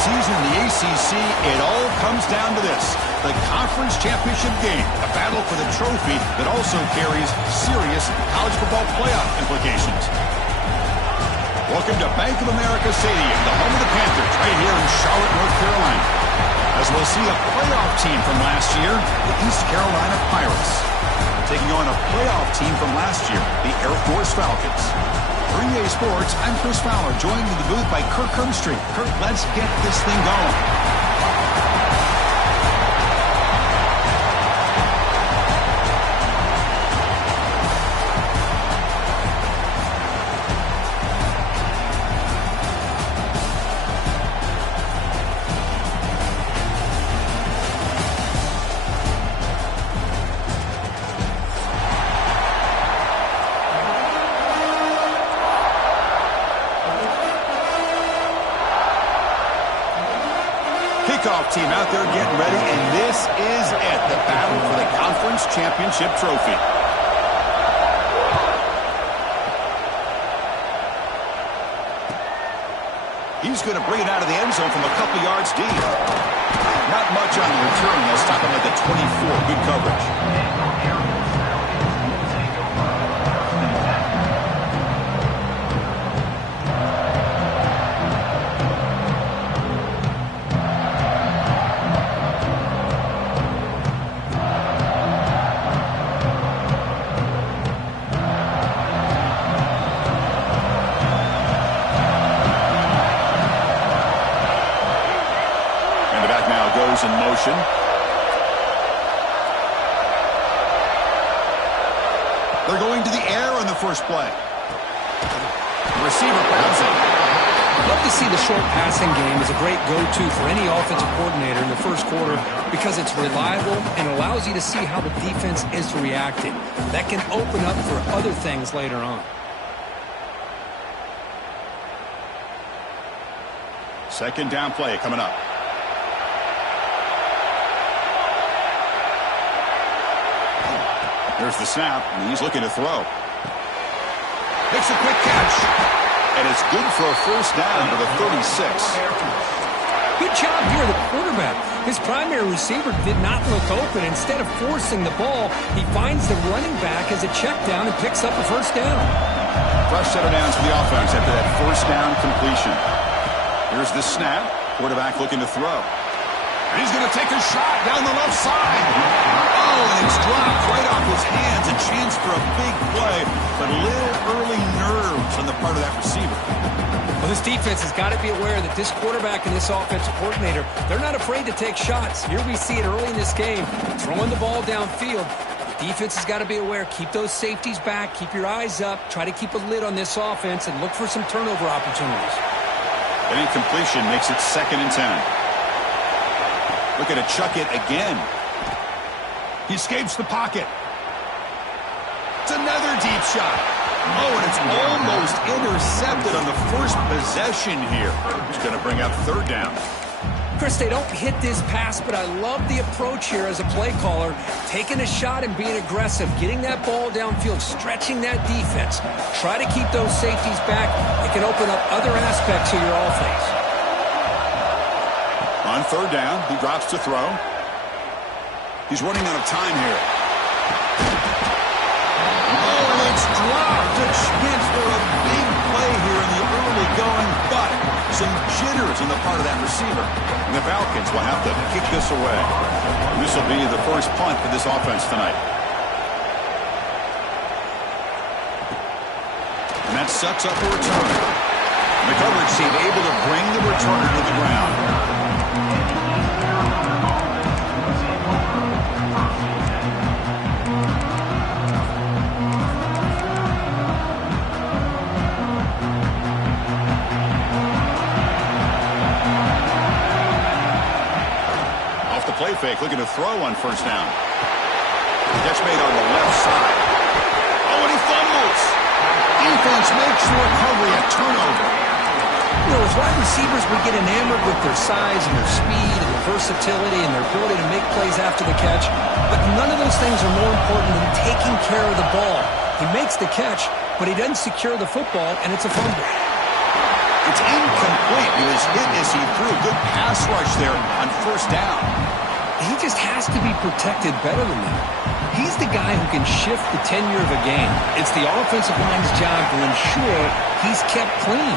season in the ACC, it all comes down to this. The conference championship game, a battle for the trophy that also carries serious college football playoff implications. Welcome to Bank of America Stadium, the home of the Panthers, right here in Charlotte, North Carolina. As we'll see a playoff team from last year, the East Carolina Pirates, taking on a playoff team from last year, the Air Force Falcons. For EA Sports, I'm Chris Fowler, joined in the booth by Kirk Herbstreit. Kirk, let's get this thing going. Kickoff team out there getting ready, and this is it, the battle for the conference championship trophy. He's going to bring it out of the end zone from a couple yards deep. Not much on the return. They'll stop him at the 24. Good coverage. In motion. They're going to the air on the first play. The receiver grabs it. I'd love to see the short passing game as a great go-to for any offensive coordinator in the first quarter because it's reliable and allows you to see how the defense is reacting. That can open up for other things later on. Second down play coming up. There's the snap, and he's looking to throw. Makes a quick catch, and it's good for a first down to the 36. Good job here, the quarterback. His primary receiver did not look open. Instead of forcing the ball, he finds the running back as a check down and picks up a first down. Fresh set of downs for the offense after that first down completion. Here's the snap. Quarterback looking to throw. And he's going to take a shot down the left side. Oh, and it's dropped right off his hands. A chance for a big play, but a little early nerves on the part of that receiver. Well, this defense has got to be aware that this quarterback and this offensive coordinator, they're not afraid to take shots. Here we see it early in this game, throwing the ball downfield. The defense has got to be aware. Keep those safeties back. Keep your eyes up. Try to keep a lid on this offense and look for some turnover opportunities. An incompletion makes it 2nd and 10. Looking to chuck it again. He escapes the pocket. It's another deep shot. Oh, and it's almost intercepted on the first possession here. He's going to bring up 3rd down. Chris, they don't hit this pass, but I love the approach here as a play caller. Taking a shot and being aggressive, getting that ball downfield, stretching that defense. Try to keep those safeties back. It can open up other aspects of your offense. On 3rd down, he drops to throw. He's running out of time here. Oh, and it's dropped. A chance for a big play here in the early going, but some jitters on the part of that receiver. And the Falcons will have to kick this away. This will be the first punt for this offense tonight. And that sets up a return. The coverage team able to bring the returner to the ground. Play fake, looking to throw on 1st down. Catch made on the left side. Oh, and he fumbles. Defense makes the recovery, a turnover. You know, as wide receivers, we get enamored with their size and their speed and their versatility and their ability to make plays after the catch, but none of those things are more important than taking care of the ball. He makes the catch, but he doesn't secure the football, and it's a fumble. It's incomplete. He was hit as he threw a good pass rush there on first down. He just has to be protected better than that. He's the guy who can shift the tenure of a game. It's the offensive line's job to ensure he's kept clean.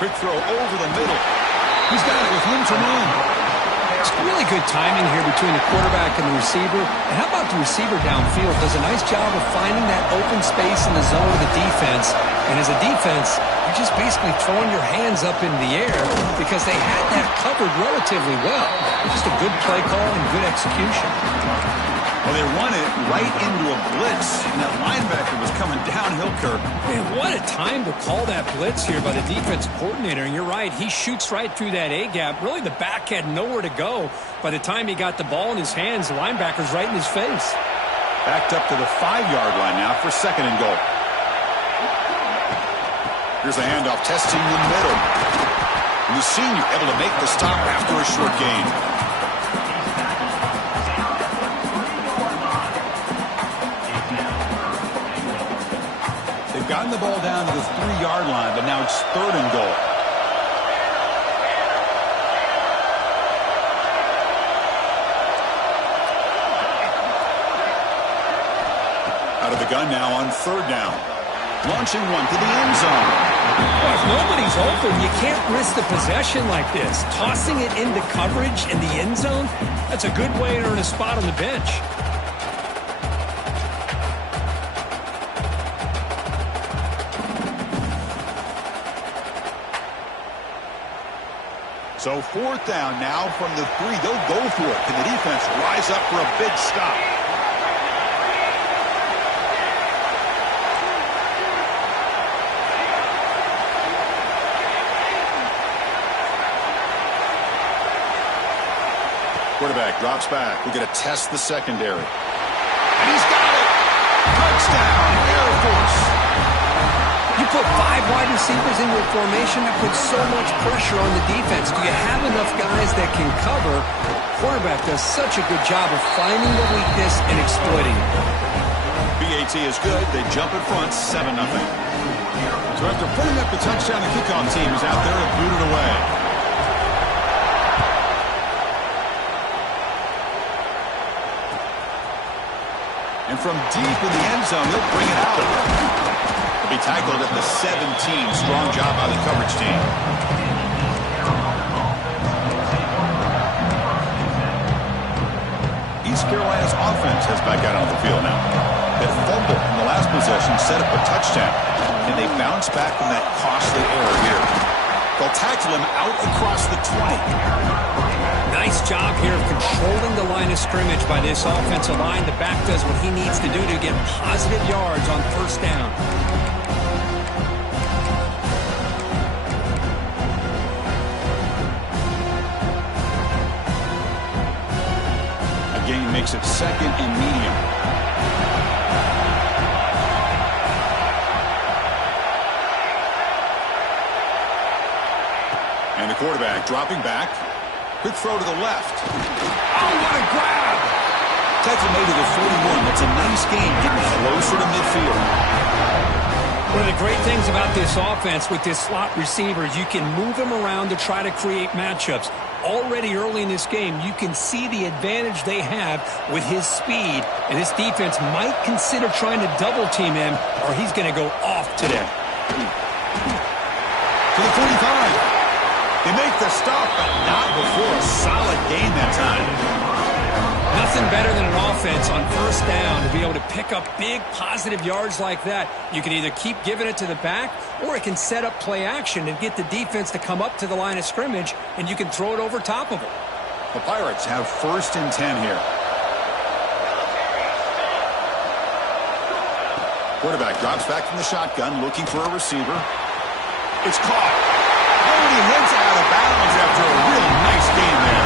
Quick throw over the middle. He's got it with room to run. It's really good timing here between the quarterback and the receiver. And how about the receiver downfield? Does a nice job of finding that open space in the zone of the defense. And as a defense, you're just basically throwing your hands up in the air because they had that covered relatively well. Just a good play call and good execution. Well, they run it right into a blitz, and that linebacker was coming downhill, Kirk. Man, what a time to call that blitz here by the defensive coordinator. And you're right, he shoots right through that A-gap. Really, the back had nowhere to go. By the time he got the ball in his hands, the linebacker's right in his face. Backed up to the 5-yard line now for second and goal. Here's a handoff, testing the middle. And the senior able to make the stop after a short gain. They've gotten the ball down to the 3-yard line, but now it's third and goal. Out of the gun now on third down. Launching one to the end zone. Well, if nobody's open, you can't risk the possession like this. Tossing it into coverage in the end zone, that's a good way to earn a spot on the bench. So fourth down now from the 3. They'll go for it. Can the defense rise up for a big stop? Quarterback drops back. We're going to test the secondary. And he's got it! Touchdown, Air Force! You put 5 wide receivers into a formation that puts so much pressure on the defense. Do you have enough guys that can cover? Quarterback does such a good job of finding the weakness and exploiting it. BAT is good. They jump in front, 7-0. So after putting up the touchdown, the kickoff team is out there to boot it away. And from deep in the end zone, they'll bring it out. He'll be tackled at the 17. Strong job by the coverage team. East Carolina's offense has back out on the field now. That fumble in the last possession set up a touchdown. And they bounce back from that costly error here. They'll tackle him out across the 20. Nice job here of controlling the line of scrimmage by this offensive line. The back does what he needs to do to get positive yards on first down. A gain makes it second and medium. And the quarterback dropping back. Quick throw to the left. Oh, what a grab! Tackle made to the 41. That's a nice gain, getting closer to midfield. One of the great things about this offense with this slot receiver, you can move him around to try to create matchups. Already early in this game, you can see the advantage they have with his speed, and this defense might consider trying to double team him, or he's going to go off today. To the 45. They make the stop, but not before a solid gain that time. Nothing better than an offense on first down to be able to pick up big positive yards like that. You can either keep giving it to the back, or it can set up play action and get the defense to come up to the line of scrimmage, and you can throw it over top of it. The Pirates have first and 10 here. Quarterback drops back from the shotgun, looking for a receiver. It's caught. Oh, he heads out of bounds after a real nice game there.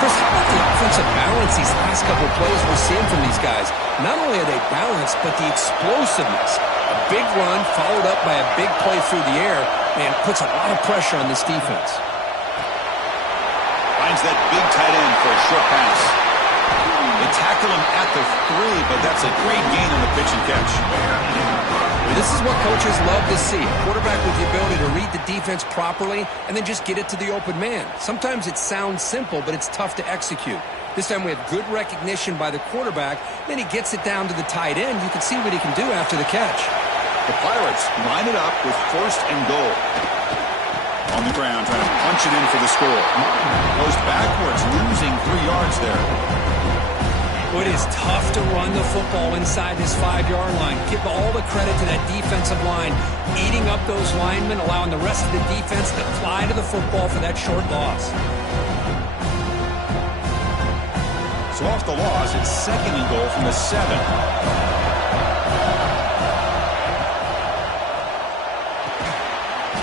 Chris, how about the offensive balance these last couple of plays we're seeing from these guys? Not only are they balanced, but the explosiveness. A big run followed up by a big play through the air, man, puts a lot of pressure on this defense. Finds that big tight end for a short pass. They tackle him at the 3, but that's a great gain on the pitch and catch. The This is what coaches love to see. A quarterback with the ability to read the defense properly and then just get it to the open man. Sometimes it sounds simple, but it's tough to execute. This time we have good recognition by the quarterback. Then he gets it down to the tight end. You can see what he can do after the catch. The Pirates line it up with 1st and goal. On the ground, trying to punch it in for the score. Goes backwards, losing 3 yards there. It is tough to run the football inside this 5-yard line. Give all the credit to that defensive line, eating up those linemen, allowing the rest of the defense to fly to the football for that short loss. So off the loss, it's 2nd and goal from the 7.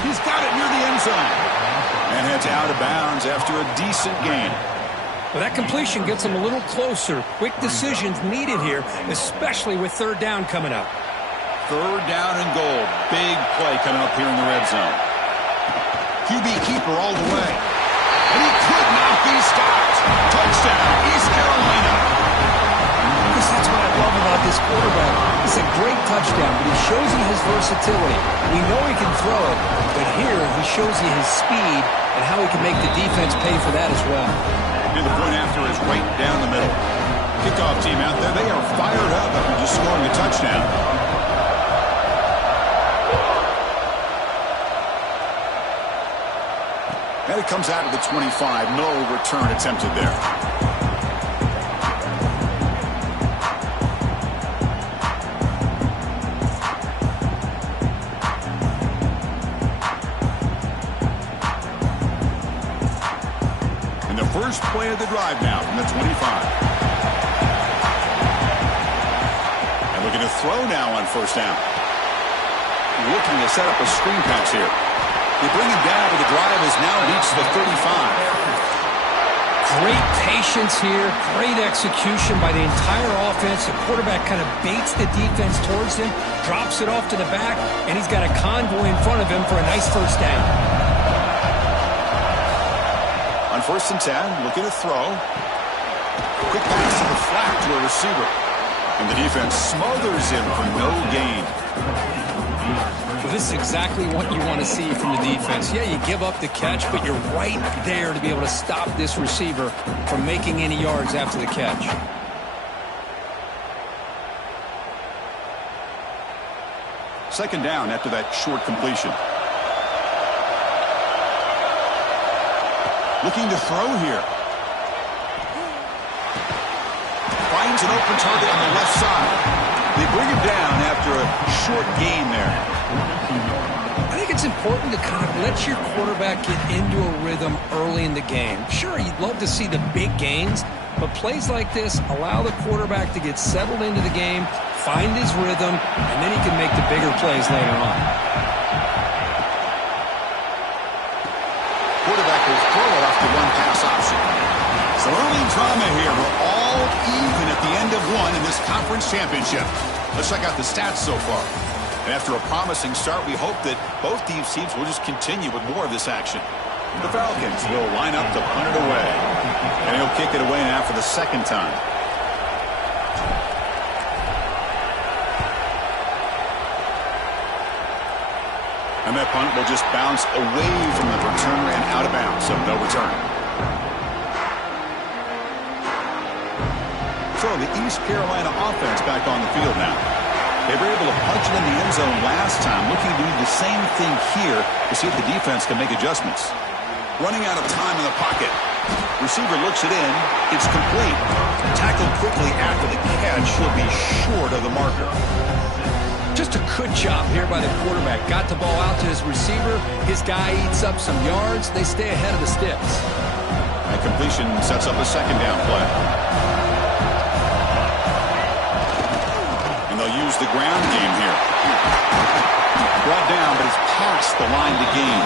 He's got it near the end zone. And heads out of bounds after a decent gain. Well, that completion gets them a little closer. Quick decisions needed here, especially with 3rd down coming up. 3rd down and goal. Big play coming up here in the red zone. QB keeper all the way. And he could not be stopped. Touchdown, East Carolina. That's what I love about this quarterback. It's a great touchdown, but he shows you his versatility. We know he can throw it, but here he shows you his speed and how he can make the defense pay for that as well. And the point after is right down the middle. Kickoff team out there, they are fired up after just scoring a touchdown. And it comes out of the 25. No return attempted there. First play of the drive now from the 25. And looking to throw now on 1st down. Looking to set up a screen pass here. They bring him down, but the drive has now reached the 35. Great patience here. Great execution by the entire offense. The quarterback kind of baits the defense towards him, drops it off to the back, and he's got a convoy in front of him for a nice 1st down. On 1st and 10, looking to throw. Quick pass to the flat to a receiver. And the defense smothers him for no gain. Well, this is exactly what you want to see from the defense. Yeah, you give up the catch, but you're right there to be able to stop this receiver from making any yards after the catch. Second down after that short completion. Looking to throw here. Finds an open target on the left side. They bring him down after a short gain there. I think it's important to kind of let your quarterback get into a rhythm early in the game. Sure, you'd love to see the big gains, but plays like this allow the quarterback to get settled into the game, find his rhythm, and then he can make the bigger plays later on. Quarterback will throw it off the one pass option. So early drama here. We're all even at the end of one in this conference championship. Let's check out the stats so far. And after a promising start, we hope that both these teams will just continue with more of this action. The Falcons will line up to punt it away. And he'll kick it away now for the 2nd time. And that punt will just bounce away from the returner and out of bounds, so no return. So the East Carolina offense back on the field now. They were able to punch it in the end zone last time, looking to do the same thing here to see if the defense can make adjustments. Running out of time in the pocket. Receiver looks it in. It's complete. Tackled quickly after the catch. He'll be short of the marker. Just a good job here by the quarterback. Got the ball out to his receiver. His guy eats up some yards. They stay ahead of the sticks. That completion sets up a 2nd down play. And they'll use the ground game here. Brought down, but it's past the line to gain.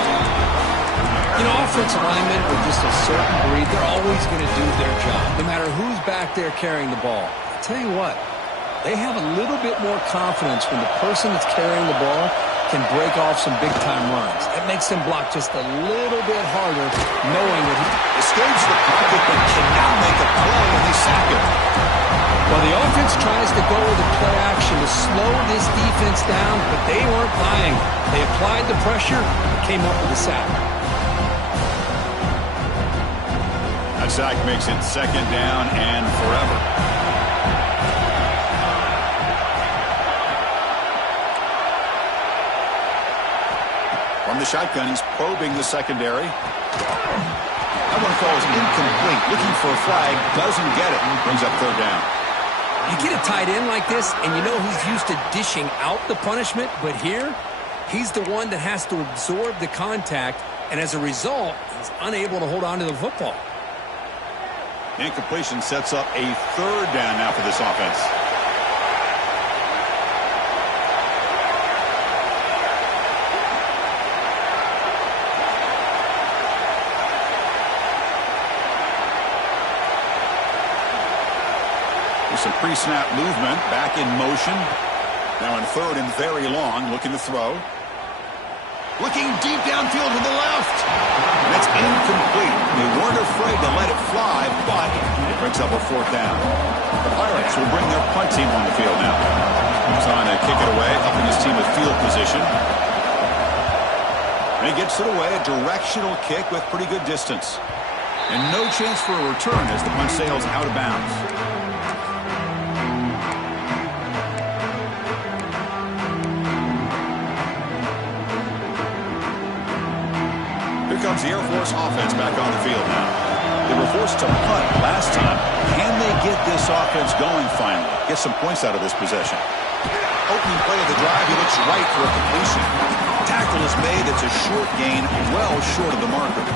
You know, offensive linemen are just a certain breed. They're always going to do their job, no matter who's back there carrying the ball. I'll tell you what, they have a little bit more confidence when the person that's carrying the ball can break off some big-time runs. It makes them block just a little bit harder, knowing that he escapes the pocket but cannot make a play, and they sack him. Well, the offense tries to go with the play action to slow this defense down, but they weren't buying. They applied the pressure and came up with a sack. That sack makes it 2nd down and forever. From the shotgun, he's probing the secondary. That one falls incomplete. Looking for a flag, doesn't get it. Brings up 3rd down. You get a tight end like this, and you know he's used to dishing out the punishment, but here, he's the one that has to absorb the contact, and as a result, he's unable to hold on to the football. Incompletion sets up a 3rd down now for this offense. Some pre-snap movement, back in motion. Now in 3rd and very long, looking to throw. Looking deep downfield to the left. That's incomplete. They weren't afraid to let it fly, but it brings up a 4th down. The Pirates will bring their punt team on the field now. Trying to kick it away, helping his team with field position. And he gets it away, a directional kick with pretty good distance. And no chance for a return as the punt sails out of bounds. Comes the Air Force offense back on the field now. They were forced to punt last time. Can they get this offense going finally? Get some points out of this possession. Opening play of the drive, he looks right for a completion. Tackle is made. It's a short gain, well short of the marker.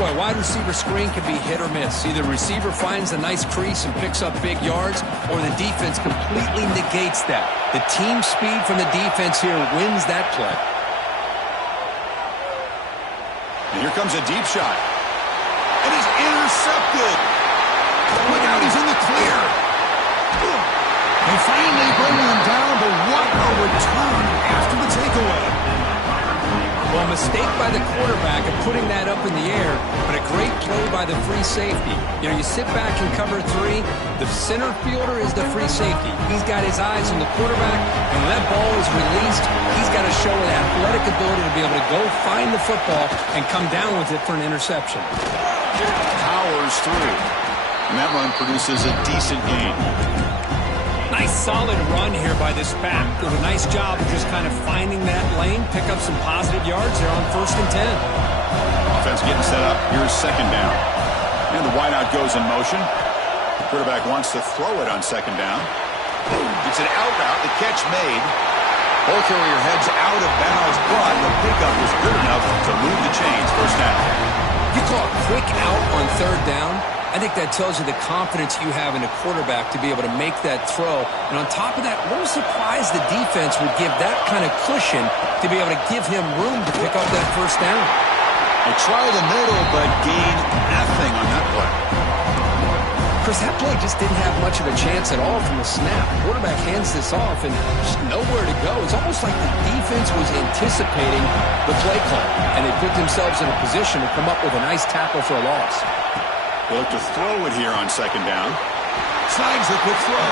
Boy, wide receiver screen can be hit or miss. Either the receiver finds a nice crease and picks up big yards, or the defense completely negates that. The team speed from the defense here wins that play. And here comes a deep shot. And he's intercepted. Look out, he's in the clear. They finally bring him down, but what a return after the takeaway. Well, a mistake by the quarterback of putting that up in the air, but a great play by the free safety. You know, you sit back and cover 3. The center fielder is the free safety. He's got his eyes on the quarterback, and when that ball is released, he's got to show an athletic ability to be able to go find the football and come down with it for an interception. Powers through. And that run produces a decent gain. Nice solid run here by this back. Did a nice job of just kind of finding that lane, pick up some positive yards there on 1st and 10. Offense getting set up. Here's 2nd down. And the wideout goes in motion. The quarterback wants to throw it on 2nd down. It's an out route. The catch made. Ball carrier heads out of bounds, but the pickup was good enough to move the chains. 1st down. You call a quick out on 3rd down. I think that tells you the confidence you have in a quarterback to be able to make that throw. And on top of that, what a surprise the defense would give that kind of cushion to be able to give him room to pick up that 1st down. They try the middle, but gain nothing on that play. Chris, that play just didn't have much of a chance at all from the snap. Quarterback hands this off and just nowhere to go. It's almost like the defense was anticipating the play call, and they put themselves in a position to come up with a nice tackle for a loss. They look to throw it here on 2nd down. Snags the quick throw.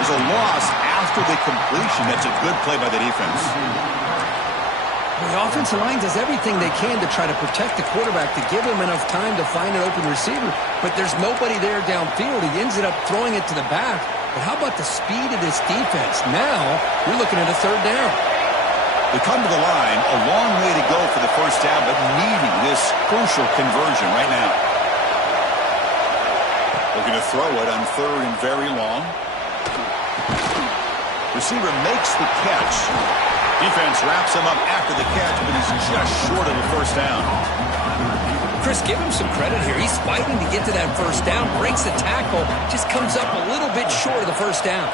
There's a loss after the completion. That's a good play by the defense. The offensive line does everything they can to try to protect the quarterback, to give him enough time to find an open receiver, but there's nobody there downfield. He ends up throwing it to the back. But how about the speed of this defense? Now you're looking at a 3rd down. They come to the line, a long way to go for the 1st down, but needing this crucial conversion right now. Looking to throw it on 3rd and very long. Receiver makes the catch. Defense wraps him up after the catch, but he's just short of the 1st down. Chris, give him some credit here. He's fighting to get to that 1st down, breaks the tackle, just comes up a little bit short of the 1st down.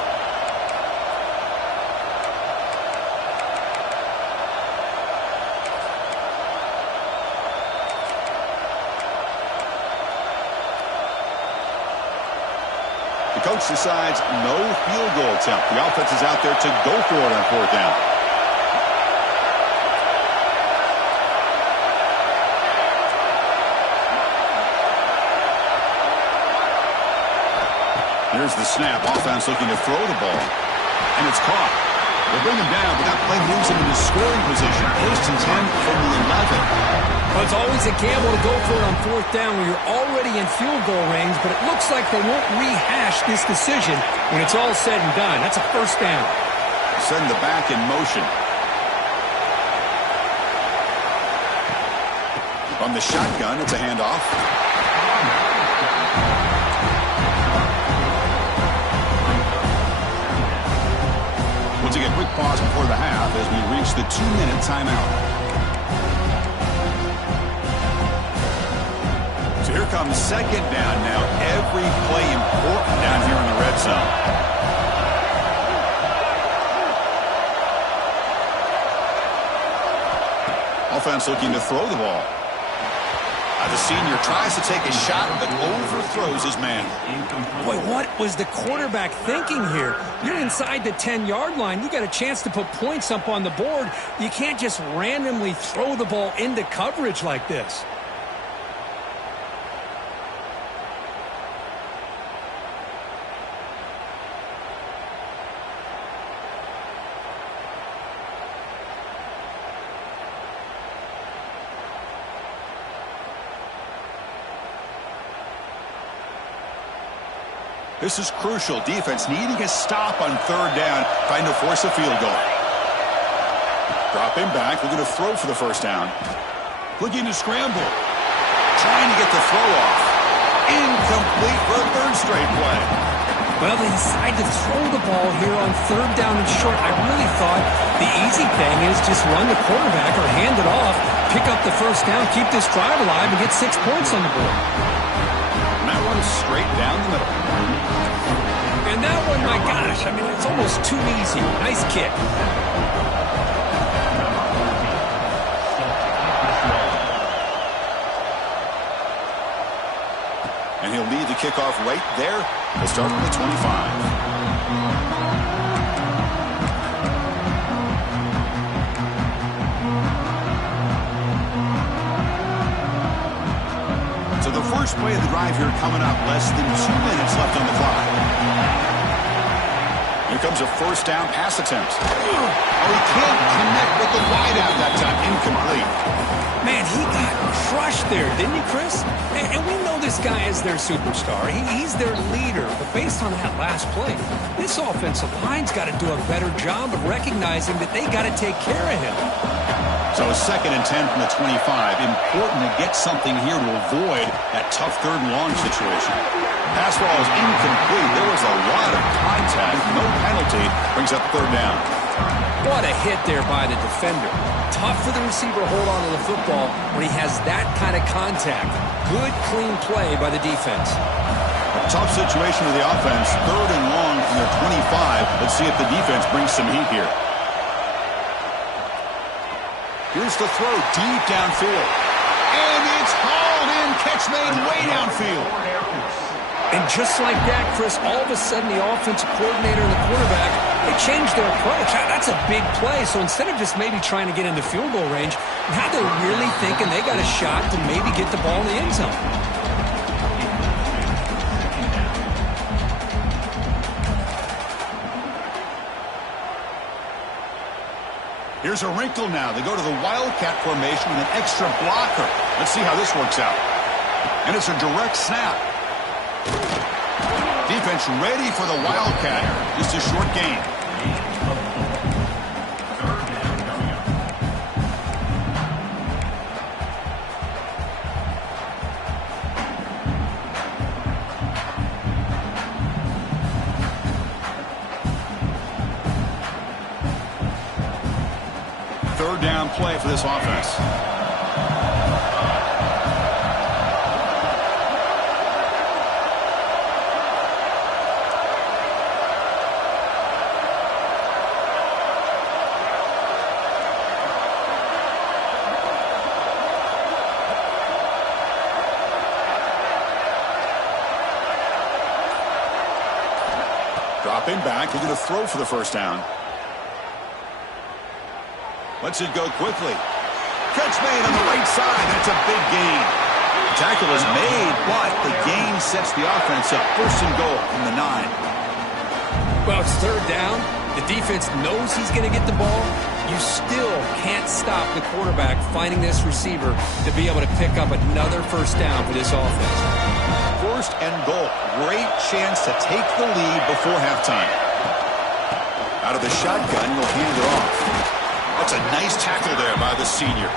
The coach decides no field goal attempt. The offense is out there to go for it on 4th down. Here's the snap. Offense looking to throw the ball. And it's caught. They'll bring him down, but that play moves him into scoring position. First and 10 from the 11. Well, it's always a gamble to go for it on fourth down when you're already in field goal range, but it looks like they won't rehash this decision when it's all said and done. That's a first down. Send the back in motion. On the shotgun, it's a handoff. We'll take a quick pause before the half as we reach the 2-minute timeout. So here comes second down now. Every play important down here in the red zone. Offense looking to throw the ball. The senior tries to take a shot, but overthrows his man. Boy, what was the quarterback thinking here? You're inside the 10-yard line. You got a chance to put points up on the board. You can't just randomly throw the ball into coverage like this. This is crucial. Defense needing a stop on third down, trying to force a field goal. Drop him back. Looking to throw for the first down. Looking to scramble. Trying to get the throw off. Incomplete for a third straight play. Well, they decide to throw the ball here on third down and short. I really thought the easy thing is just run the quarterback or hand it off, pick up the first down, keep this drive alive, and get 6 points on the board. And that one's straight down the middle. And that one, my gosh, I mean, it's almost too easy. Nice kick. And he'll lead the kickoff right there. He'll start from the 25. So the first play of the drive here coming up. Less than 2 minutes left on the clock. Here comes a first down pass attempt. Oh, he can't connect with the wideout that time. Incomplete. Man, he got crushed there, didn't he, Chris? And we know this guy is their superstar. He's their leader. But based on that last play, this offensive line's got to do a better job of recognizing that they got to take care of him. So a 2nd and 10 from the 25. Important to get something here to avoid that tough third and long situation. Pass ball is incomplete. There was a lot of contact. No penalty. Brings up third down. What a hit there by the defender. Tough for the receiver to hold on to the football when he has that kind of contact. Good, clean play by the defense. Tough situation for the offense. Third and long from their 25. Let's see if the defense brings some heat here. Here's the throw deep downfield. And it's hauled in. Catch made way downfield. And just like that, Chris, all of a sudden the offensive coordinator and the quarterback, they changed their approach. That's a big play. So instead of just maybe trying to get into field goal range, now they're really thinking they got a shot to maybe get the ball in the end zone. Here's a wrinkle now. They go to the Wildcat formation with an extra blocker. Let's see how this works out. And it's a direct snap. Defense ready for the Wildcat. Just a short gain. Third down play for this offense. Dropping back, he's going to throw for the first down. Lets it go quickly. Catch made on the right side. That's a big gain. Tackle is made, but the gain sets the offense up. First and goal from the 9. Well, it's third down. The defense knows he's going to get the ball. You still can't stop the quarterback finding this receiver to be able to pick up another first down for this offense. First and goal. Great chance to take the lead before halftime. Out of the shotgun, he'll hand it off. That's a nice tackle there by the senior.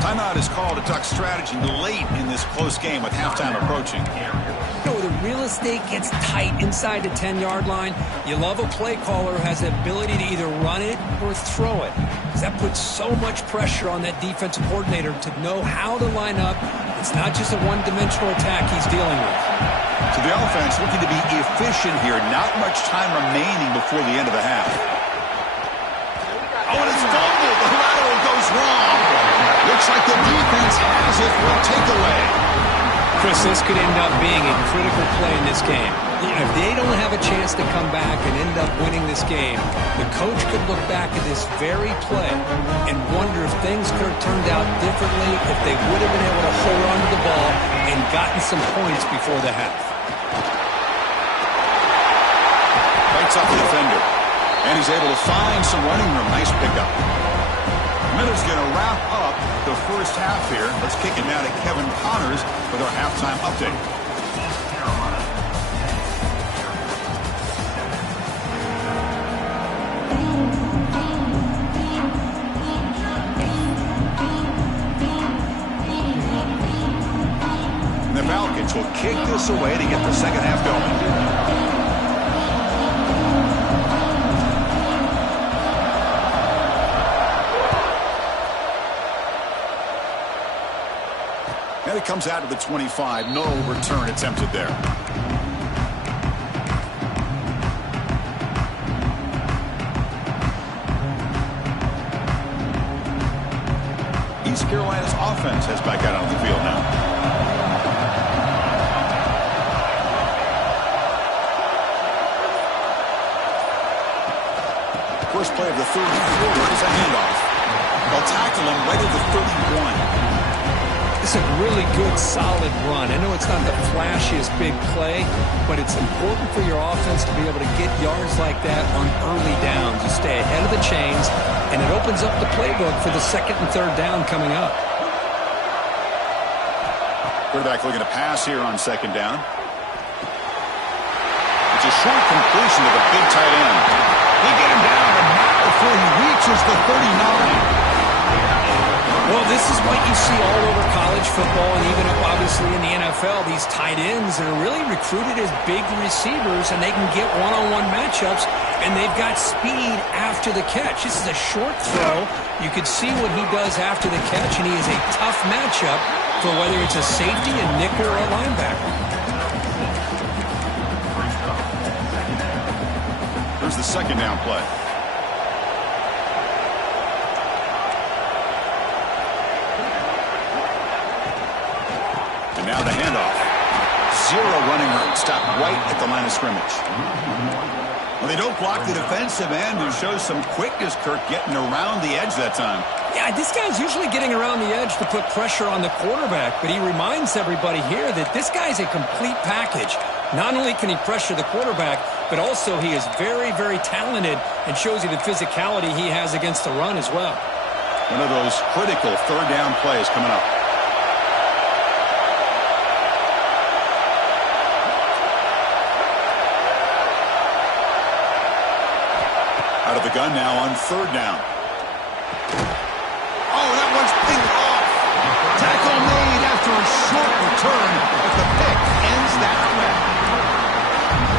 Timeout is called to talk strategy late in this close game with halftime approaching. You know, the real estate gets tight inside the 10-yard line. You love a play caller who has the ability to either run it or throw it. Because that puts so much pressure on that defensive coordinator to know how to line up. It's not just a one-dimensional attack he's dealing with. So the offense looking to be efficient here. Not much time remaining before the end of the half. Oh, and it's fumbled. The lateral goes wrong. Looks like the defense has it for a takeaway. Chris, this could end up being a critical play in this game. If they don't have a chance to come back and end up winning this game, the coach could look back at this very play and wonder if things could have turned out differently if they would have been able to hold on to the ball and gotten some points before the half. Fights up the defender. And he's able to find some running room. Nice pickup. Miller's going to wrap up the first half here. Let's kick it now to Kevin Connors with our halftime update. And the Falcons will kick this away to get the second half going. And it comes out to the 25. No return attempted there. East Carolina's offense has back out on the field now. First play of the third quarter is a handoff. They'll tackle him right at the 31. It's a really good, solid run. I know it's not the flashiest big play, but it's important for your offense to be able to get yards like that on early downs. You stay ahead of the chains, and it opens up the playbook for the second and third down coming up. Quarterback looking to pass here on second down. It's a short completion to the big tight end. They get him down, and now before he reaches the 39. Well, this is what you see all over college football and even obviously in the NFL. These tight ends that are really recruited as big receivers, and they can get one-on-one matchups, and they've got speed after the catch. This is a short throw. You could see what he does after the catch, and he is a tough matchup for whether it's a safety, a nickel, or a linebacker. Here's the second down play. And now the handoff. Zero running room. Stopped right at the line of scrimmage. Well, they don't block the defensive end, who shows some quickness, Kirk, getting around the edge that time. Yeah, this guy's usually getting around the edge to put pressure on the quarterback, but he reminds everybody here that this guy's a complete package. Not only can he pressure the quarterback, but also he is very, very talented and shows you the physicality he has against the run as well. One of those critical third down plays coming up. Out of the gun now on third down. Oh, that one's picked off. Tackle made after a short return, but the pick ends that threat.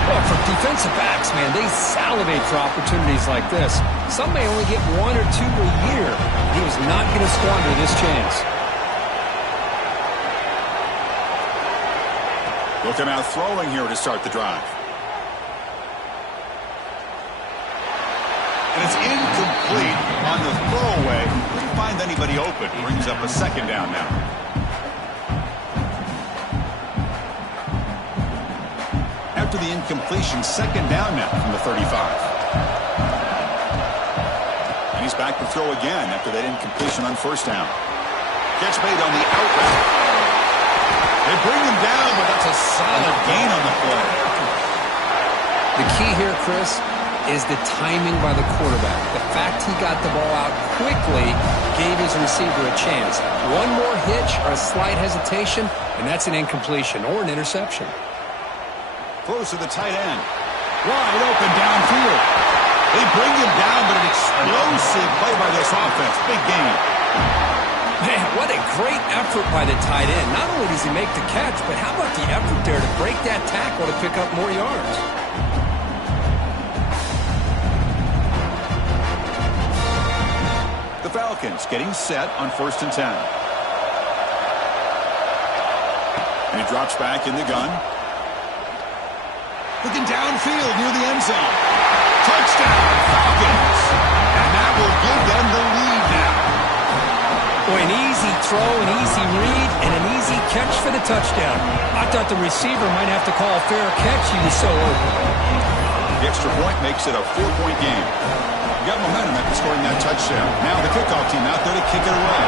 Well, for defensive backs, man, they salivate for opportunities like this. Some may only get one or two a year. He was not going to squander this chance. Looking out throwing here to start the drive. And it's incomplete on the throwaway. Didn't find anybody open. Brings up a second down now. After the incompletion, second down now from the 35. And he's back to throw again after that incompletion on first down. Catch made on the out route. bring him down, but that's a solid gain on the play. The key here, Chris, is the timing by the quarterback. The fact he got the ball out quickly gave his receiver a chance. One more hitch or a slight hesitation, and that's an incompletion or an interception. Close to the tight end. Wide open downfield. They bring him down, but an explosive play by this offense. Big game. Man, what a great effort by the tight end. Not only does he make the catch, but how about the effort there to break that tackle to pick up more yards? The Falcons getting set on 1st and 10. And he drops back in the gun. Looking downfield near the end zone. Touchdown, Falcons. And that will give them the lead now. Boy, an easy throw, an easy read, and an easy catch for the touchdown. I thought the receiver might have to call a fair catch. He was so open. The extra point makes it a 4-point game. You got momentum after scoring that touchdown. Now the kickoff team out there to kick it away.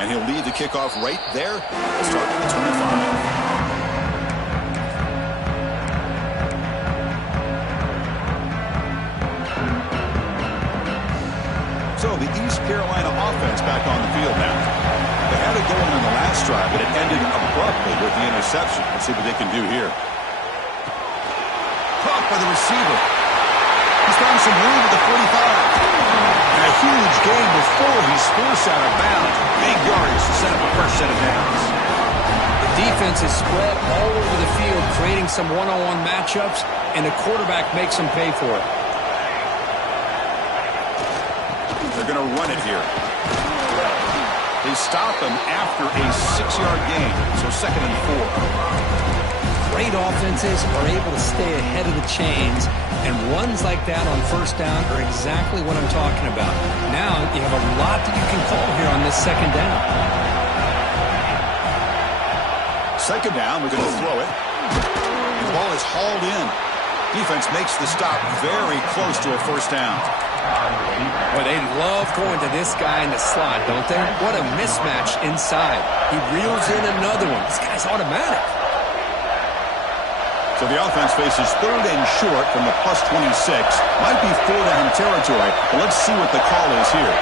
And he'll lead the kickoff right there. We'll start at the 25. So the East Carolina offense back on the field now. They had it going on the last drive, but it ended abruptly with the interception. Let's see what they can do here. Caught by the receiver. He's found some room at the 45. And a huge gain before he's forced out of bounds. Big yardage to set up a first set of downs. The defense is spread all over the field, creating some one-on-one matchups, and the quarterback makes them pay for it. They're going to run it here. They stop him after a 6-yard gain, so 2nd and 4. Great offenses are able to stay ahead of the chains, and runs like that on 1st down are exactly what I'm talking about. Now you have a lot that you can call here on this 2nd down. 2nd down, we're going to throw it. And the ball is hauled in. Defense makes the stop very close to a 1st down. Well, they love going to this guy in the slot, don't they? What a mismatch inside. He reels in another one. This guy's automatic. So the offense faces 3rd and short from the +26. Might be 4-down territory, but let's see what the call is here.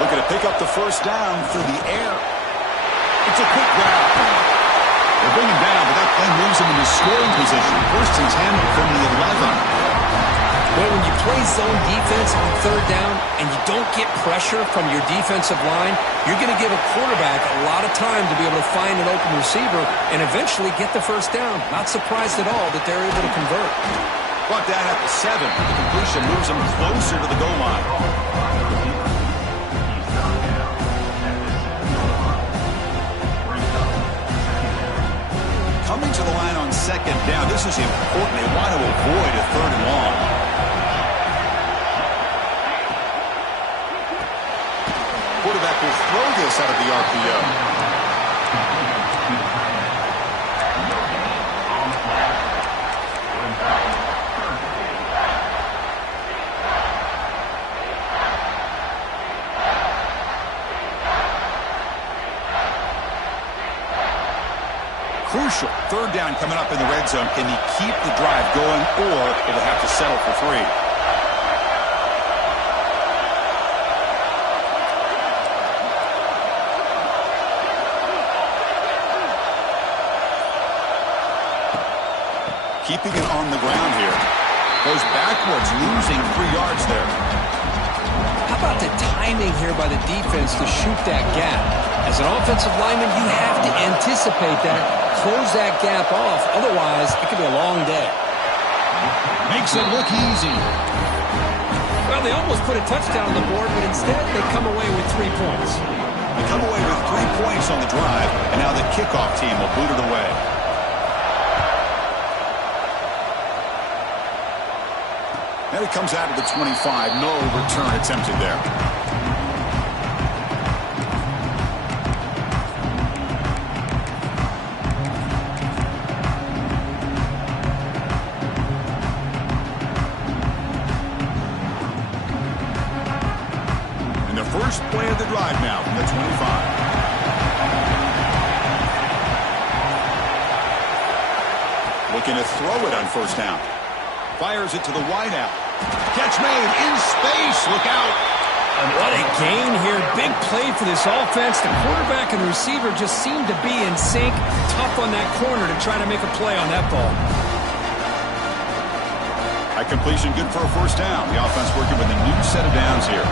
Looking to pick up the 1st down through the air. It's a quick grab. They bring him down, but that play moves him into scoring position. 1st and 10 from the 11. Well, when you play zone defense on 3rd down and you don't get pressure from your defensive line, you're going to give a quarterback a lot of time to be able to find an open receiver and eventually get the 1st down. Not surprised at all that they're able to convert. Brought down at the 7. The completion moves him closer to the goal line. Coming to the line on 2nd down. This is important. They want to avoid a 3rd and long. Quarterback will throw this out of the RPO. Crucial. 3rd down coming up in the red zone. Can he keep the drive going, or will they have to settle for 3? Keeping it on the ground here. Goes backwards, losing 3 yards there. How about the timing here by the defense to shoot that gap? As an offensive lineman, you have to anticipate that, close that gap off. Otherwise, it could be a long day. Makes it look easy. Well, they almost put a touchdown on the board, but instead they come away with 3 points. They come away with 3 points on the drive, and now the kickoff team will boot it away. Now he comes out of the 25. No return attempted there. And the first play of the drive now from the 25. Looking to throw it on first down. Fires it to the wideout. Catch made in space. Look out. What a gain here. Big play for this offense. The quarterback and the receiver just seem to be in sync. Tough on that corner to try to make a play on that ball. High completion, good for a first down. The offense working with a new set of downs here.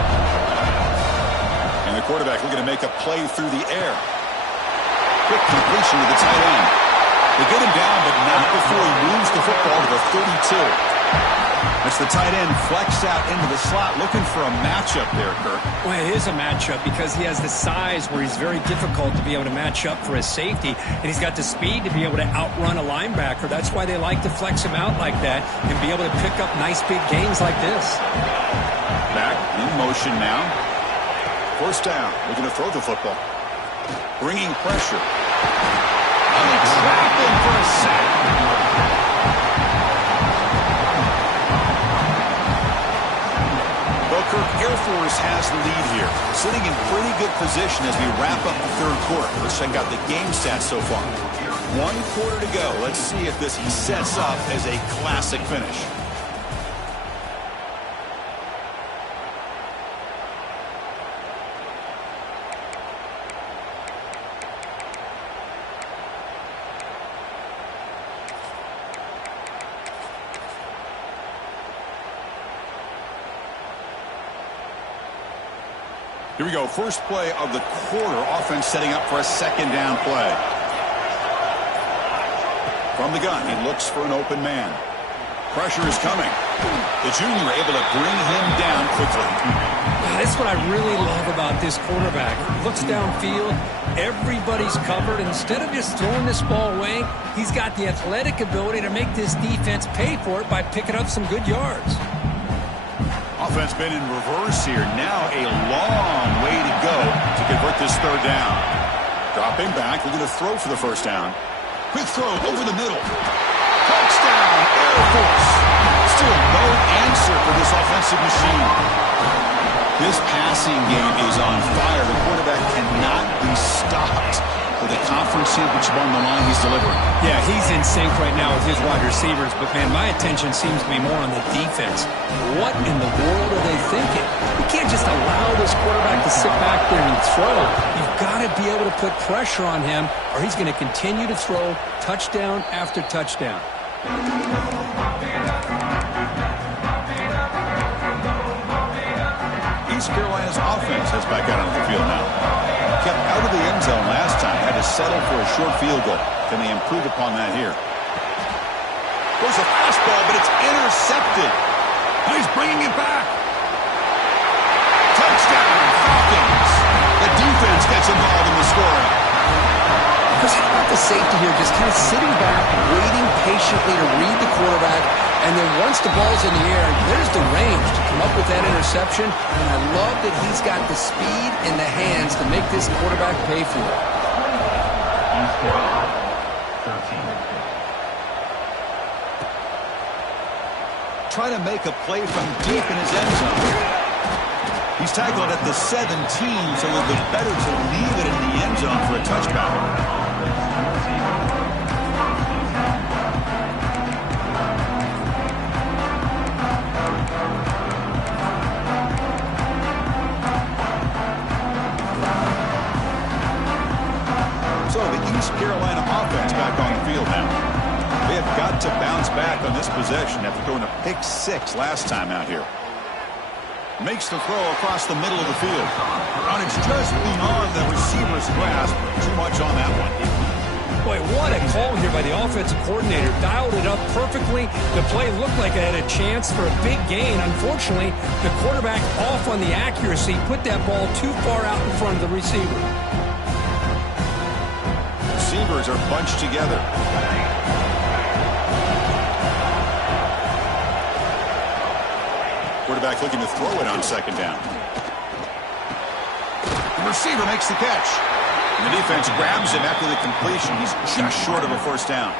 And the quarterback looking to make a play through the air. Quick completion to the tight end. They get him down, but not before he moves the football to the 32. That's the tight end flex out into the slot, looking for a matchup there, Kirk. Well, it is a matchup because he has the size where he's very difficult to be able to match up for his safety, and he's got the speed to be able to outrun a linebacker. That's why they like to flex him out like that and be able to pick up nice big gains like this. Back in motion now. First down, looking to throw the football. Bringing pressure. And they trap him for a sack. Well, Kirk, Air Force has the lead here. Sitting in pretty good position as we wrap up the third quarter. Let's check out the game stats so far. 1 quarter to go. Let's see if this sets up as a classic finish. Here we go. First play of the quarter. Offense setting up for a second down play. From the gun, he looks for an open man. Pressure is coming. The junior able to bring him down quickly. That's what I really love about this quarterback. He looks downfield. Everybody's covered. Instead of just throwing this ball away, he's got the athletic ability to make this defense pay for it by picking up some good yards. Offense been in reverse here. Now a long way to go to convert this third down. Dropping back, looking to throw for the first down. Quick throw over the middle. Touchdown, Air Force. Still no answer for this offensive machine. This passing game is on fire. The quarterback cannot be stopped. With a conference championship on the line, he's delivering. Yeah, he's in sync right now with his wide receivers, but man, my attention seems to be more on the defense. What in the world are they thinking? You can't just allow this quarterback to sit back there and throw. You've got to be able to put pressure on him, or he's going to continue to throw touchdown after touchdown. East Carolina's offense is back out on the field now. Kept out of the end zone last time. Had to settle for a short field goal. Can they improve upon that here? There's a fastball, but it's intercepted. Now he's bringing it back. Touchdown, Falcons. The defense gets involved in the scoring. Because how about the safety here, just kind of sitting back, waiting patiently to read the quarterback, and then once the ball's in the air, there's the range to come up with that interception, and I love that he's got the speed and the hands to make this quarterback pay for it. Trying to make a play from deep in his end zone. He's tackled at the 17, so it would be better to leave it in the end zone for a touchback. So the East Carolina offense back on the field now. They have got to bounce back on this possession after throwing a pick-6 last time out here. Makes the throw across the middle of the field. And it's just beyond the receiver's grasp. Too much on that one. Boy, what a call here by the offensive coordinator. Dialed it up perfectly. The play looked like it had a chance for a big gain. Unfortunately, the quarterback off on the accuracy, put that ball too far out in front of the receiver. Receivers are bunched together. Quarterback looking to throw it on second down. The receiver makes the catch. And the defense grabs him after the completion. He's just short of a first down.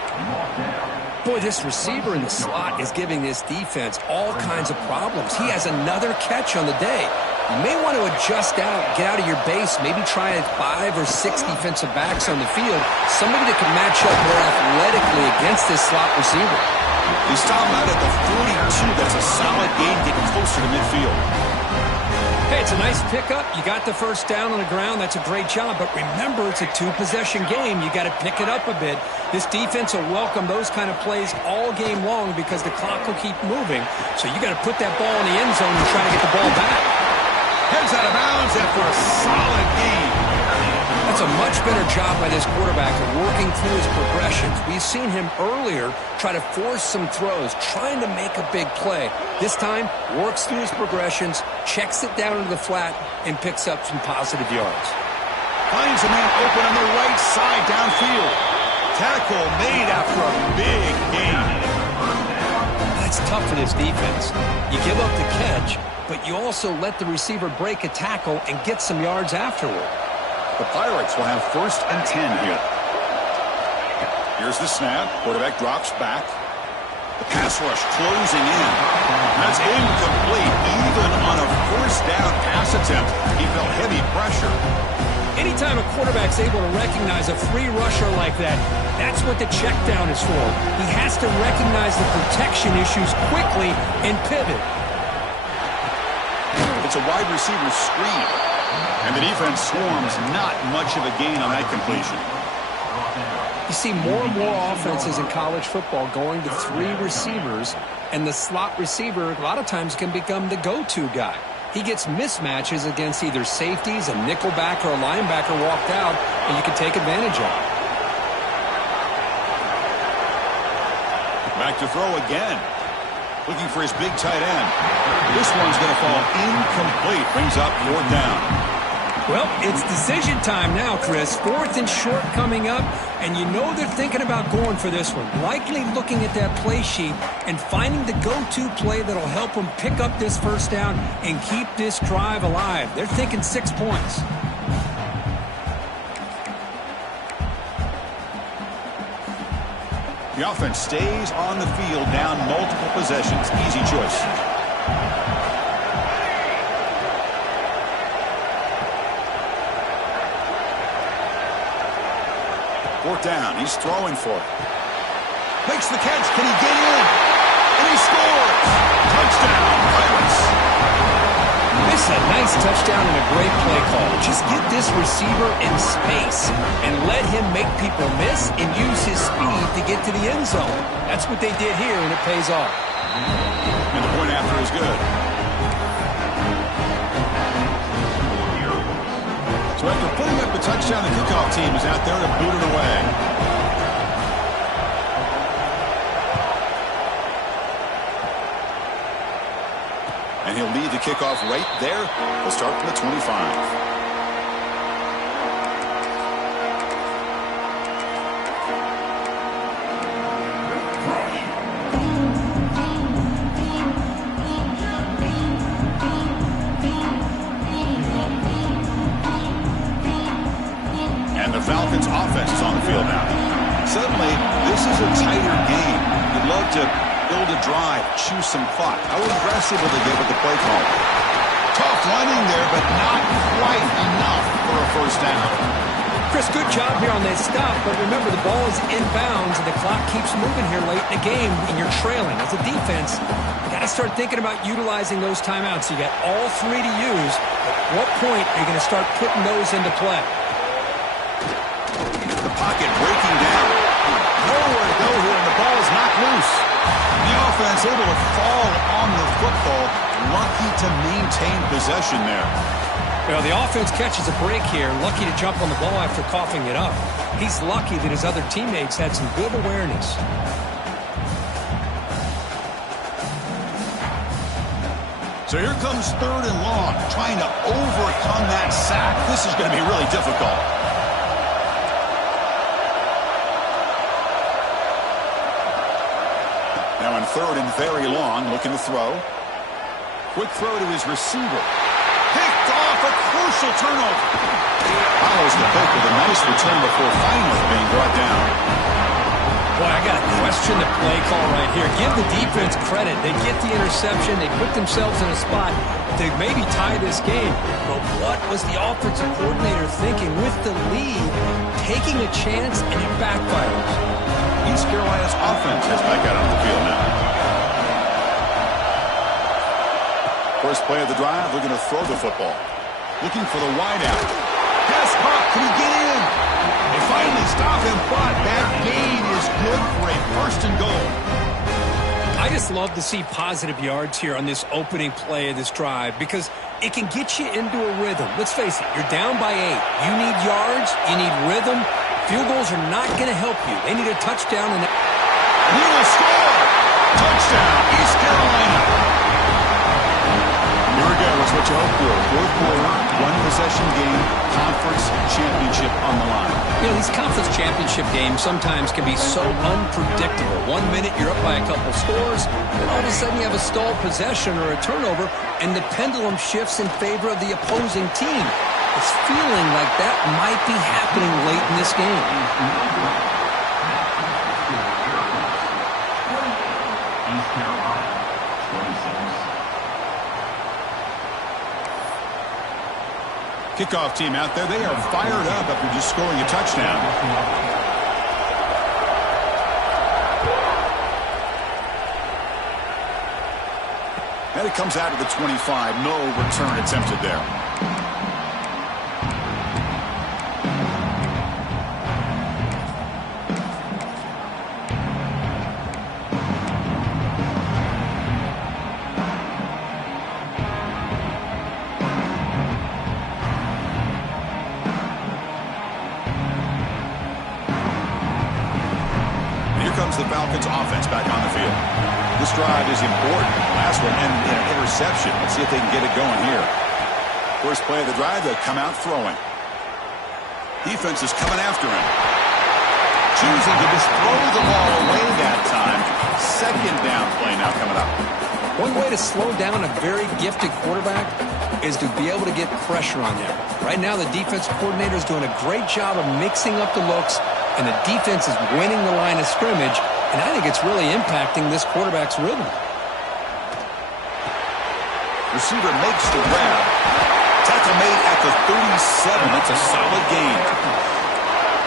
Boy, this receiver in the slot is giving this defense all kinds of problems. He has another catch on the day. You may want to adjust out, get out of your base, maybe try 5 or 6 defensive backs on the field, somebody that can match up more athletically against this slot receiver. They stop out at the 42. That's a solid gain, getting closer to midfield. Hey, it's a nice pickup. You got the first down on the ground. That's a great job. But remember, it's a 2-possession game. You got to pick it up a bit. This defense will welcome those kind of plays all game long because the clock will keep moving. So you got to put that ball in the end zone and try to get the ball back. Heads out of bounds after a solid gain. That's a much better job by this quarterback of working through his progressions. We've seen him earlier try to force some throws, trying to make a big play. This time, works through his progressions, checks it down into the flat, and picks up some positive yards. Finds a man open on the right side downfield. Tackle made after a big gain. That's tough for this defense. You give up the catch, but you also let the receiver break a tackle and get some yards afterward. The Pirates will have 1st and 10 here. Here's the snap. Quarterback drops back. The pass rush closing in. That's incomplete. Even on a 1st down pass attempt, he felt heavy pressure. Anytime a quarterback's able to recognize a free rusher like that, that's what the check down is for. He has to recognize the protection issues quickly and pivot. It's a wide receiver screen. And the defense swarms, not much of a gain on that completion. You see more and more offenses in college football going to 3 receivers, and the slot receiver a lot of times can become the go-to guy. He gets mismatches against either safeties, a nickelback, or a linebacker walked out, and you can take advantage of it. Back to throw again. Looking for his big tight end. This one's going to fall incomplete. Brings up 4th down. Well, it's decision time now, Chris. 4th and short coming up, and you know they're thinking about going for this one. Likely looking at that play sheet and finding the go-to play that'll help them pick up this 1st down and keep this drive alive. They're thinking 6 points. The offense stays on the field down multiple possessions. Easy choice. 4th down. He's throwing for it. Makes the catch. Can he get in? And he scores. Touchdown, Pirates. This is a nice touchdown and a great play call. Just get this receiver in space and let him make people miss and use his speed to get to the end zone. That's what they did here, and it pays off. And the point after is good. So after putting up the touchdown, the kickoff team is out there to boot it away. And he'll lead the kickoff right there. He'll start from the 25. Falcons offense is on the field now. Suddenly, this is a tighter game. You'd love to build a drive, choose some clock. How aggressive will they get with the play call? Tough running there, but not quite enough for a 1st down. Chris, good job here on that stop, but remember the ball is inbounds and the clock keeps moving here late in the game and you're trailing. As a defense, you got to start thinking about utilizing those timeouts. You got all 3 to use. At what point are you going to start putting those into play? Pocket breaking down. Nowhere to go here, and the ball is knocked loose. The offense able to fall on the football. Lucky to maintain possession there. Well, the offense catches a break here. Lucky to jump on the ball after coughing it up. He's lucky that his other teammates had some good awareness. So here comes 3rd and long, trying to overcome that sack. This is going to be really difficult. Now on 3rd and very long, looking to throw. Quick throw to his receiver. Picked off, a crucial turnover. Follows the pick with a nice return before finally being brought down. Boy, I got to question the play call right here. Give the defense credit. They get the interception. They put themselves in a spot to maybe tie this game. But what was the offensive coordinator thinking with the lead, taking a chance, and it backfires? East Carolina's offense has back out on the field now. First play of the drive, they're going to throw the football. Looking for the wideout. Pass caught. Can he get in? They finally stop him, but that gain is good for a first and goal. I just love to see positive yards here on this opening play of this drive because it can get you into a rhythm. Let's face it, you're down by 8. You need yards, you need rhythm. Field goals are not going to help you. They need a touchdown. And he will score! Touchdown, East Carolina! Here we go, it's what you hope for. Fourth quarter, one-possession game, conference championship on the line. You know, these conference championship games sometimes can be so unpredictable. 1 minute you're up by a couple scores, and all of a sudden you have a stalled possession or a turnover, and the pendulum shifts in favor of the opposing team. It's feeling like that might be happening late in this game. Kickoff team out there, they are fired up after just scoring a touchdown. And it comes out to the 25. No return attempted there. The Falcons offense back on the field. This drive is important. Last one ended in an interception. Let's see if they can get it going here. First play of the drive, they'll come out throwing. Defense is coming after him. Choosing to just throw the ball away that time. Second down play now coming up. One way to slow down a very gifted quarterback is to be able to get pressure on them. Right now, the defensive coordinator is doing a great job of mixing up the looks, and the defense is winning the line of scrimmage, and I think it's really impacting this quarterback's rhythm. Receiver makes the grab. Tackle made at the 37. That's a solid gain.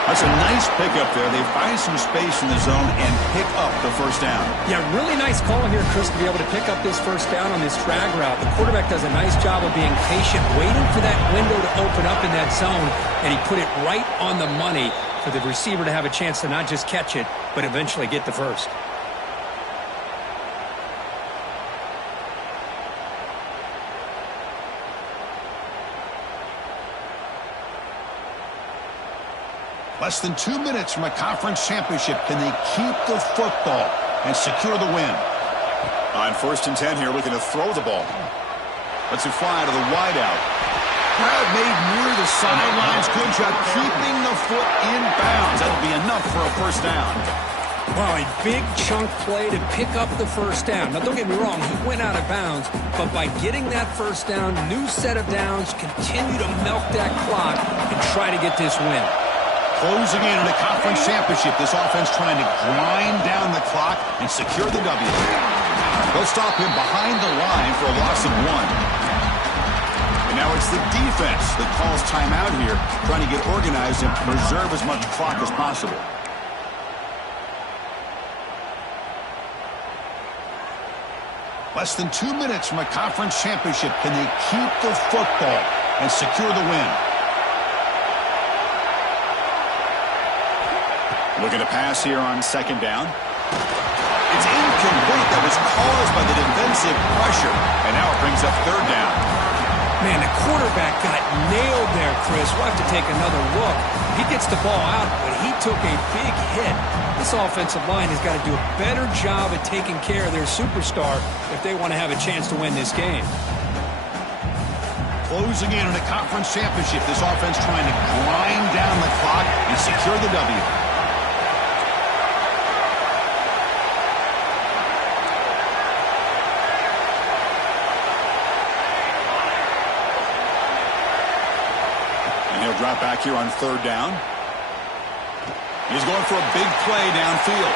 That's a nice pickup there. They find some space in the zone and pick up the first down. Yeah, really nice call here, Chris, to be able to pick up this first down on this drag route. The quarterback does a nice job of being patient, waiting for that window to open up in that zone, and he put it right on the money for the receiver to have a chance to not just catch it, but eventually get the first. Less than 2 minutes from a conference championship. Can they keep the football and secure the win? On 1st and 10 here, looking to throw the ball. Lets it fly to the wideout. Crowd made near the sidelines. Good job keeping the foot in bounds. That'll be enough for a first down. Wow, a big chunk play to pick up the first down. Now, don't get me wrong, he went out of bounds, but by getting that first down, new set of downs, continue to milk that clock and try to get this win. Closing in on a conference championship. This offense trying to grind down the clock and secure the W. They'll stop him behind the line for a loss of 1. And now it's the defense that calls timeout here, trying to get organized and preserve as much clock as possible. Less than 2 minutes from a conference championship. Can they keep the football and secure the win? Looking to pass here on 2nd down. It's incomplete. That was caused by the defensive pressure. And now it brings up 3rd down. Man, the quarterback got nailed there, Chris. We'll have to take another look. He gets the ball out, but he took a big hit. This offensive line has got to do a better job at taking care of their superstar if they want to have a chance to win this game. Closing in on a conference championship. This offense trying to grind down the clock and secure the W. Drop back here on 3rd down. He's going for a big play downfield.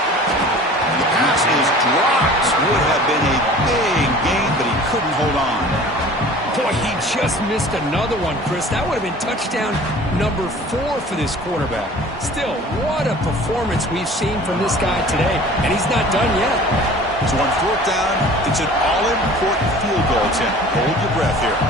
The pass is dropped. Would have been a big gain, but he couldn't hold on. Boy, he just missed another one, Chris. That would have been touchdown number 4 for this quarterback. Still, what a performance we've seen from this guy today, and he's not done yet. So on 4th down, it's an all-important field goal attempt. Hold your breath here.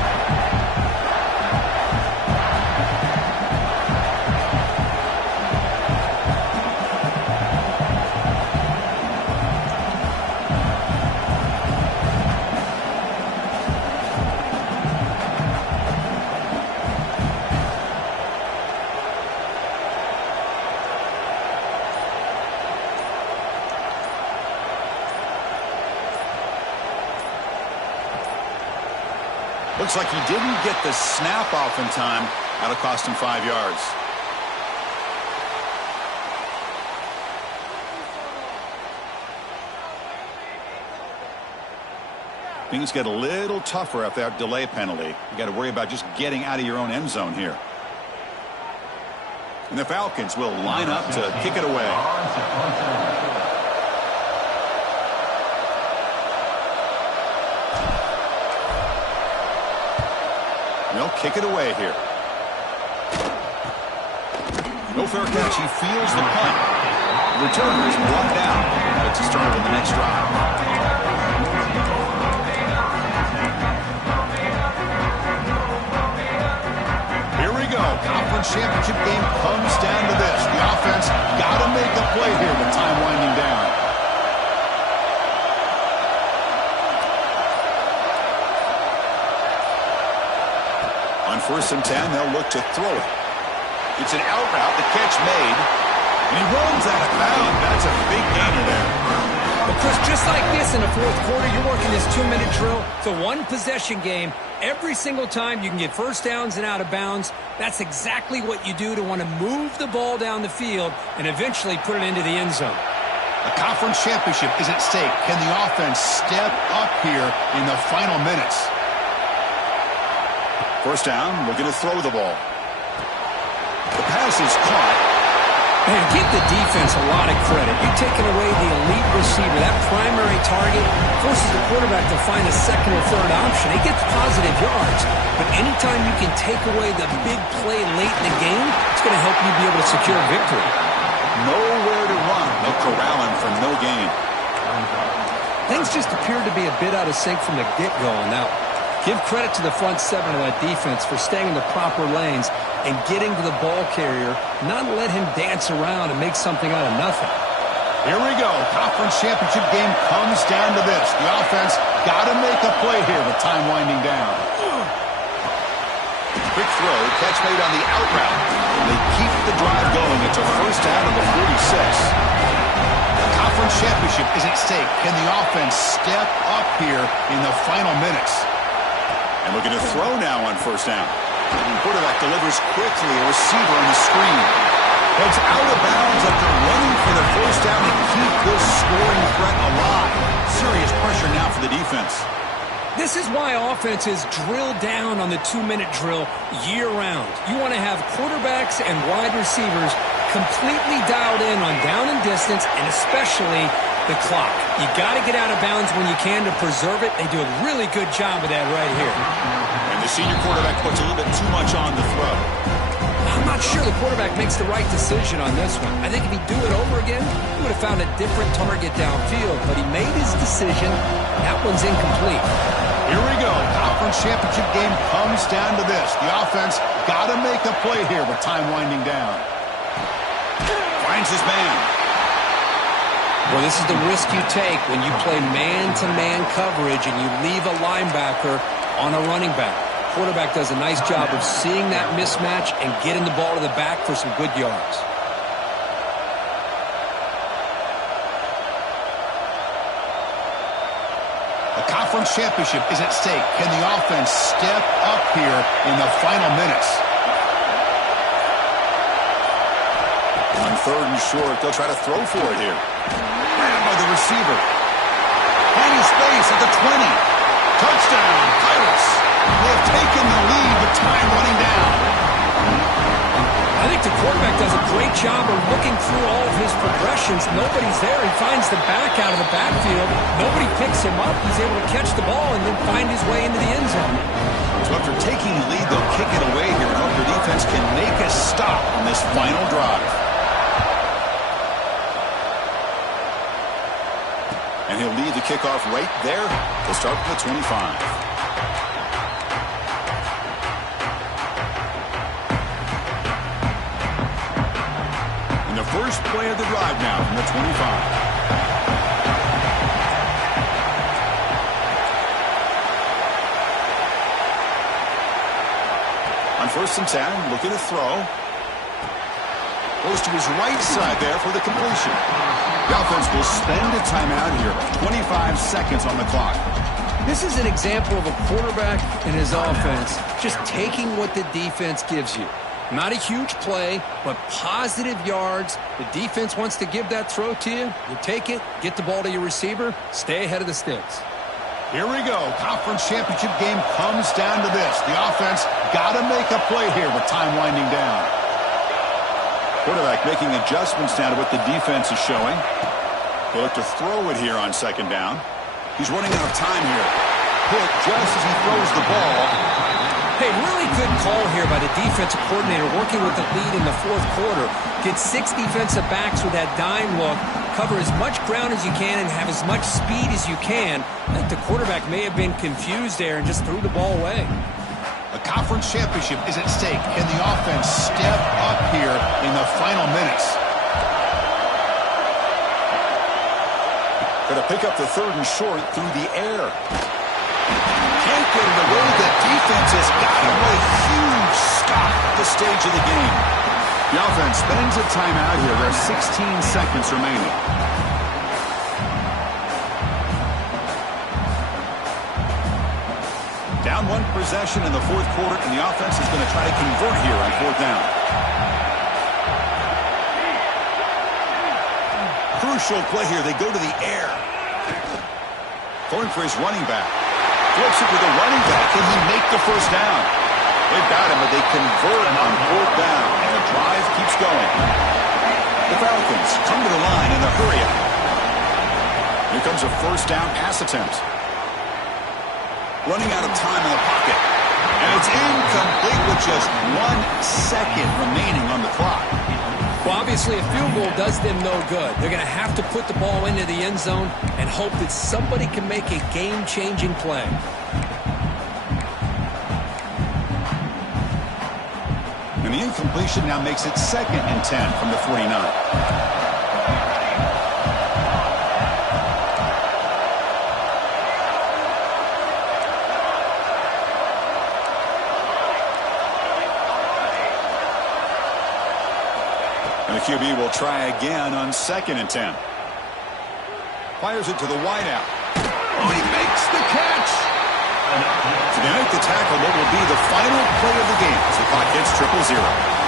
Looks like he didn't get the snap off in time. That'll cost him 5 yards. Things get a little tougher after that delay penalty. You got to worry about just getting out of your own end zone here. And the Falcons will line up to kick it away. They'll kick it away here. No fair catch. He feels the punt. The returner is brought down. It's a start on the next drive. Here we go. Conference championship game comes down to this. The offense got to make a play here with time winding down. On 1st and 10, they'll look to throw it. It's an out route, the catch made, and he runs out of bounds. That's a big gainer there. But Chris, just like this in the 4th quarter, you're working this 2-minute drill. It's a one-possession game. Every single time you can get first downs and out of bounds, that's exactly what you do to want to move the ball down the field and eventually put it into the end zone. A conference championship is at stake. Can the offense step up here in the final minutes? 1st down, we're going to throw the ball. The pass is caught. Man, give the defense a lot of credit. You're taking away the elite receiver. That primary target forces the quarterback to find a 2nd or 3rd option. He gets positive yards. But anytime you can take away the big play late in the game, it's going to help you be able to secure victory. Nowhere to run. They'll corral him for no gain. Things just appeared to be a bit out of sync from the get-go on that one. Give credit to the front 7 of that defense for staying in the proper lanes and getting to the ball carrier, not let him dance around and make something out of nothing. Here we go. Conference championship game comes down to this. The offense got to make a play here with time winding down. Quick throw, catch made on the out route. They keep the drive going. It's a 1st down at the 46. The conference championship is at stake. Can the offense step up here in the final minutes? And looking to throw now on 1st down. The quarterback delivers quickly. A receiver on the screen. Heads out of bounds after running for the 1st down to keep this scoring threat alive. Serious pressure now for the defense. This is why offenses drill down on the 2-minute drill year-round. You want to have quarterbacks and wide receivers completely dialed in on down and distance, and especially the clock. You got to get out of bounds when you can to preserve it. They do a really good job of that right here. And the senior quarterback puts a little bit too much on the throw. I'm not sure the quarterback makes the right decision on this one. I think if he'd do it over again, he would have found a different target downfield, but he made his decision. That one's incomplete. Here we go. Conference championship game comes down to this. The offense got to make a play here with time winding down. Finds his man. Well, this is the risk you take when you play man-to-man coverage and you leave a linebacker on a running back. Quarterback does a nice job of seeing that mismatch and getting the ball to the back for some good yards. A conference championship is at stake. Can the offense step up here in the final minutes? On 3rd and short, they'll try to throw for it here. Grabbed by the receiver. Finding space at the 20. Touchdown, Pirates. They have taken the lead with time running down. I think the quarterback does a great job of looking through all of his progressions. Nobody's there. He finds the back out of the backfield. Nobody picks him up. He's able to catch the ball and then find his way into the end zone. So after taking the lead, they'll kick it away here and hope their defense can make a stop on this final drive. And he'll lead the kickoff right there. They'll start from the 25. The first play of the drive now from the 25. On 1st and 10, looking to throw. Goes to his right side there for the completion. The offense will spend a timeout here. 25 seconds on the clock. This is an example of a quarterback and his offense just taking what the defense gives you. Not a huge play, but positive yards. The defense wants to give that throw to you. You take it, get the ball to your receiver, stay ahead of the sticks. Here we go. Conference championship game comes down to this. The offense got to make a play here with time winding down. Quarterback making adjustments now to what the defense is showing. He'll look to throw it here on 2nd down. He's running out of time here. Hit just as he throws the ball. Hey, really good call here by the defensive coordinator working with the lead in the 4th quarter. Get 6 defensive backs with that dime look. Cover as much ground as you can and have as much speed as you can. Like the quarterback may have been confused there and just threw the ball away. A conference championship is at stake. Can the offense step up here in the final minutes? Going to pick up the 3rd and short through the air. Can't get it away. The defense has got him a huge stop at the stage of the game. The offense spends a timeout here. There are 16 seconds remaining. Down 1 possession in the 4th quarter, and the offense is going to try to convert here on 4th down. Crucial play here. They go to the air. Going for his running back. Flips it with the running back. Can he make the 1st down? They've got him, but they convert him on 4th down. And the drive keeps going. The Falcons come to the line in the hurry-up. Here comes a 1st down pass attempt. Running out of time in the pocket. And it's incomplete with just 1 second remaining on the clock. Well, obviously, a field goal does them no good. They're going to have to put the ball into the end zone and hope that somebody can make a game-changing play. And the incompletion now makes it 2nd and 10 from the 49. And the QB will try again on 2nd and 10. Fires it to the wideout. Oh, he makes the catch. So they make the tackle. What will be the final play of the game as the clock hits 0-0.